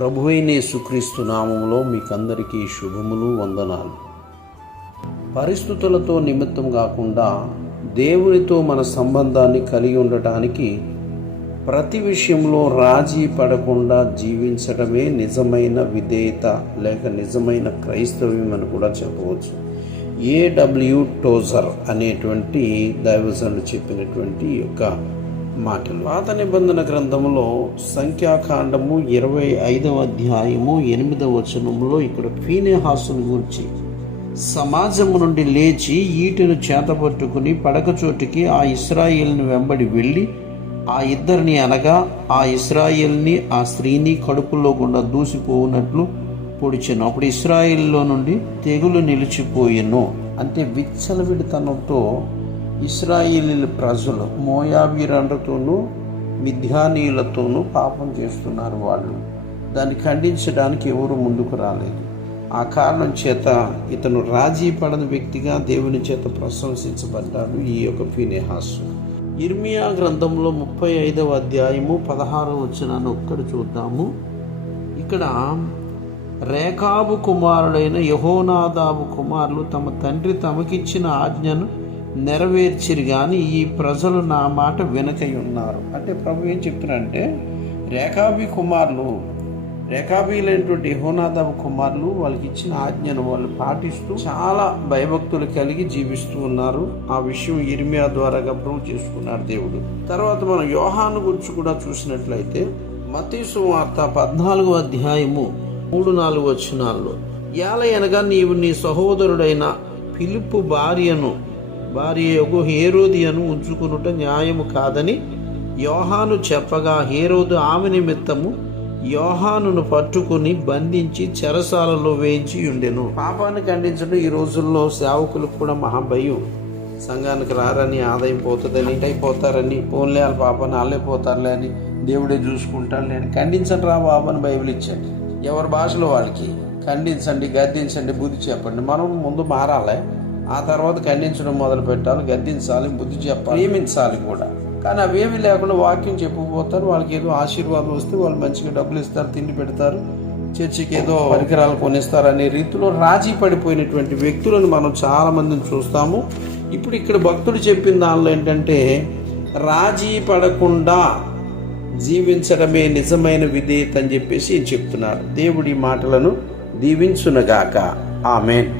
ప్రభువైన యేసుక్రీస్తు నామములో మీకందరికీ శుభములు, వందనాలు. పరిస్థితులతో నిమిత్తం కాకుండా దేవునితో మన సంబంధాన్ని కలిగి ఉండటానికి ప్రతి విషయంలో రాజీ పడకుండా జీవించడమే నిజమైన విధేయత లేక నిజమైన క్రైస్తవ్యం అని కూడా చెప్పవచ్చు. A.W. టోజర్ అనేటువంటి దైవజనుడు చెప్పినటువంటి యొక్క మాటలు. పాత నిబంధన గ్రంథంలో సంఖ్యాకాండము 25వ అధ్యాయము 8వ వచనంలో ఇక్కడ ఫీనెహాసును గురించి సమాజము నుండి లేచి ఈటెను చేతపట్టుకుని పడకచోటికి ఆ ఇశ్రాయేలుని వెంబడి వెళ్ళి ఆ ఇద్దరిని అనగా ఆ ఇశ్రాయేల్ని ఆ స్త్రీని కడుపులో గుండా దూసిపోవునట్లు పొడిచెను. అప్పుడు ఇశ్రాయేల్లో నుండి తెగులు నిలిచిపోయెను. అంటే విచ్చలవిడితనంతో ఇశ్రాయేలీల ప్రజలు మోయాబీయులతోనూ మిద్యానీయులతోనూ పాపం చేస్తున్నారు. వాళ్ళు దాన్ని ఖండించడానికి ఎవరు ముందుకు రాలేదు. ఆ కారణం చేత ఇతను రాజీ పడని వ్యక్తిగా దేవుని చేత ప్రశంసించబడ్డాడు ఈ యొక్క ఫీనెహాసు. ఇర్మియా గ్రంథంలో 35వ అధ్యాయము 16వ వచనాన్ని ఒక్కటి చూద్దాము. ఇక్కడ రేకాబు కుమారుడైన యెహోనాదాబు కుమారులు తమ తండ్రి తమకిచ్చిన ఆజ్ఞను నెరవేర్చిరి గాని ఈ ప్రజలు నా మాట వెనకై ఉన్నారు. అంటే ప్రభు ఏం చెప్తున్నారంటే రేకాబీలైనటువంటి యెహోనాదాబు కుమారులు వాళ్ళకి ఇచ్చిన ఆజ్ఞను వాళ్ళు పాటిస్తూ చాలా భయభక్తులు కలిగి జీవిస్తూ ఉన్నారు. ఆ విషయం ఇర్మియా ద్వారా ప్రూవ్ చేసుకున్నారు దేవుడు. తర్వాత మనం యోహాను గురించి కూడా చూసినట్లయితే మత్తయి సువార్త 14వ అధ్యాయము 3-4 వచనాల్లో ఏలయనగా నీవు నీ సహోదరుడైన ఫిలిప్పు భార్య హేరోదియను ఉంచుకునుట న్యాయము కాదని యోహాను చెప్పగా హేరోదు ఆమె నిమిత్తము యోహానును పట్టుకుని బంధించి చెరసాలలో వేయించి ఉండెను. పాపాన్ని ఖండించడం ఈ రోజుల్లో సేవకులకు కూడా మహాభయం. సంఘానికి రారని, ఆదాయం పోతుందని, అయిపోతారని, పోన్లే వాళ్ళ పాపాన్ని వాళ్ళే పోతారులే అని, దేవుడే చూసుకుంటాడులే అని ఖండించండి రా బాబాని బైబిల్ ఇచ్చండి. ఎవరి భాషలో వాళ్ళకి ఖండించండి, గద్దించండి, బుద్ధి చెప్పండి. మనం ముందు మారాలి, ఆ తర్వాత ఖండించడం మొదలు పెట్టాలి, గద్దించాలి, బుద్ధి చెప్పాలి, ప్రేమించాలి కూడా. కానీ అవేమీ లేకుండా వాక్యం చెప్పుకుపోతారు. వాళ్ళకి ఏదో ఆశీర్వాదం వస్తే వాళ్ళు మంచిగా డబ్బులు ఇస్తారు, తిండి పెడతారు, చర్చికి ఏదో పరికరాలు కొనిస్తారు అనే రీతిలో రాజీ పడిపోయినటువంటి వ్యక్తులను మనం చాలా మందిని చూస్తాము. ఇప్పుడు ఇక్కడ భక్తుడు చెప్పిన దానిలో ఏంటంటే రాజీ పడకుండా జీవించడమే నిజమైన విధేయత అని చెప్పేసి చెప్తున్నారు. దేవుడి మాటలను దీవించునగాక. ఆమేన్.